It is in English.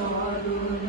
صالون